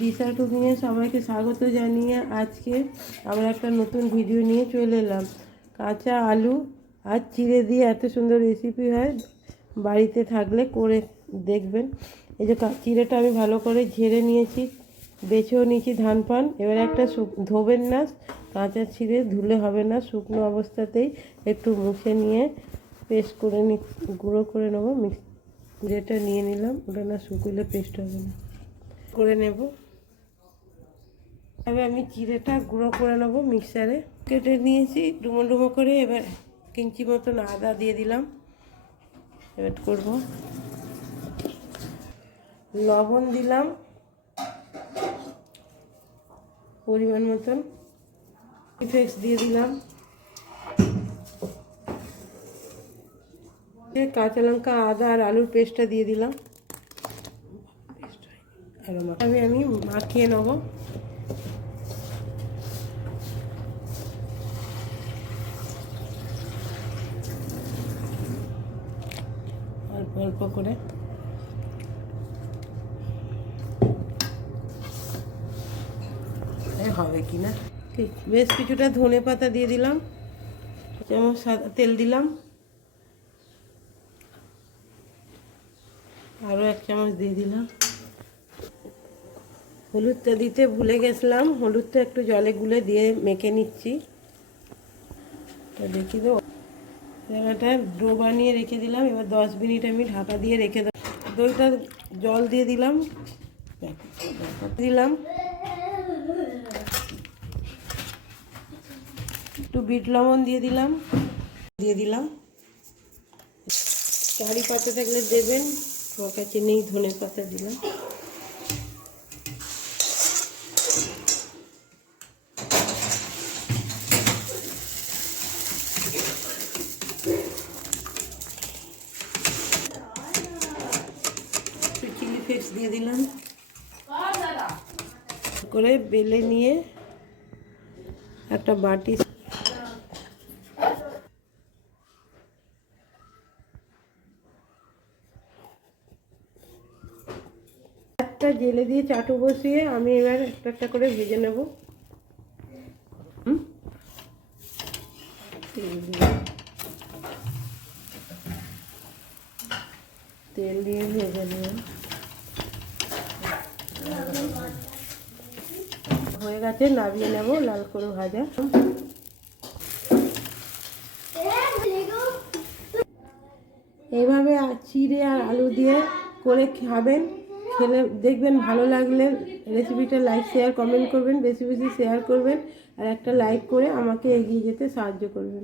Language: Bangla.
দিশা কুকিংয়ে সবাইকে স্বাগত জানিয়ে আজকে আমরা একটা নতুন ভিডিও নিয়ে চলে এলাম। কাঁচা আলু আর চিড়ে দিয়ে এত সুন্দর রেসিপি হয়, বাড়িতে থাকলে করে দেখবেন। এই যে চিড়েটা আমি ভালো করে ঝেড়ে নিয়েছি, বেছেও নিয়েছি ধান পান। এবার একটা ধোবেন না, কাঁচা চিড়ে ধুলে হবে না, শুকনো অবস্থাতেই একটু মুছে নিয়ে পেস্ট করে গুঁড়ো করে নেবো। যেটা নিয়ে নিলাম ওটা না শুকোলে পেস্ট হবে না, করে নেব। তবে আমি চিড়েটা গুঁড়ো করে নেবো মিক্সারে, কেটে নিয়েছি ডুমো ডুমো করে। এবার কিঞ্চি মতন আদা দিয়ে দিলাম, এবার করব। লবণ দিলাম পরিমাণ মতন, ফ্লেক্স দিয়ে দিলাম, কাঁচা লঙ্কা আদা আর আলুর পেস্টটা দিয়ে দিলাম। আমি মাখিয়ে নেব। অল্প অল্প করে হবে কি না। বেশ কিছুটা ধনে পাতা দিয়ে দিলাম, যেমন সাদা তেল দিলাম, আরও 1 চামচ দিয়ে দিলাম। হলুদটা দিতে ভুলে গেছিলাম, হলুদটা একটু জলে গুলে দিয়ে মেখে নিচ্ছি। দেখি তো জায়গাটা ডো বানিয়ে রেখে দিলাম। এবার 10 মিনিট আমি ঢাকা দিয়ে রেখে দেবো। দইটা জল দিয়ে দিলাম, একটু বিট লবণ দিয়ে দিলাম। কারি পাতা থাকলে দেবেন, আমার কাছে নেই, ধনে পাতা দিলাম। চিলি ফ্লেক্স দিয়ে দিলাম, করে বেলে নিয়ে একটা বাটি, একটা জেলে দিয়ে চাটু বসিয়ে আমি এবার একটা একটা করে ভেজে নেব। তেল দিয়ে ভেজে নেব। হয়ে গেছে, নামিয়ে নেব লাল করে ভাজা। এইভাবে চিড়ে আর আলু দিয়ে করে খাবেন, খেলে দেখবেন ভালো লাগলে রেসিপিটা লাইক শেয়ার কমেন্ট করবেন, বেশি বেশি শেয়ার করবেন, আর একটা লাইক করে আমাকে এগিয়ে যেতে সাহায্য করবেন।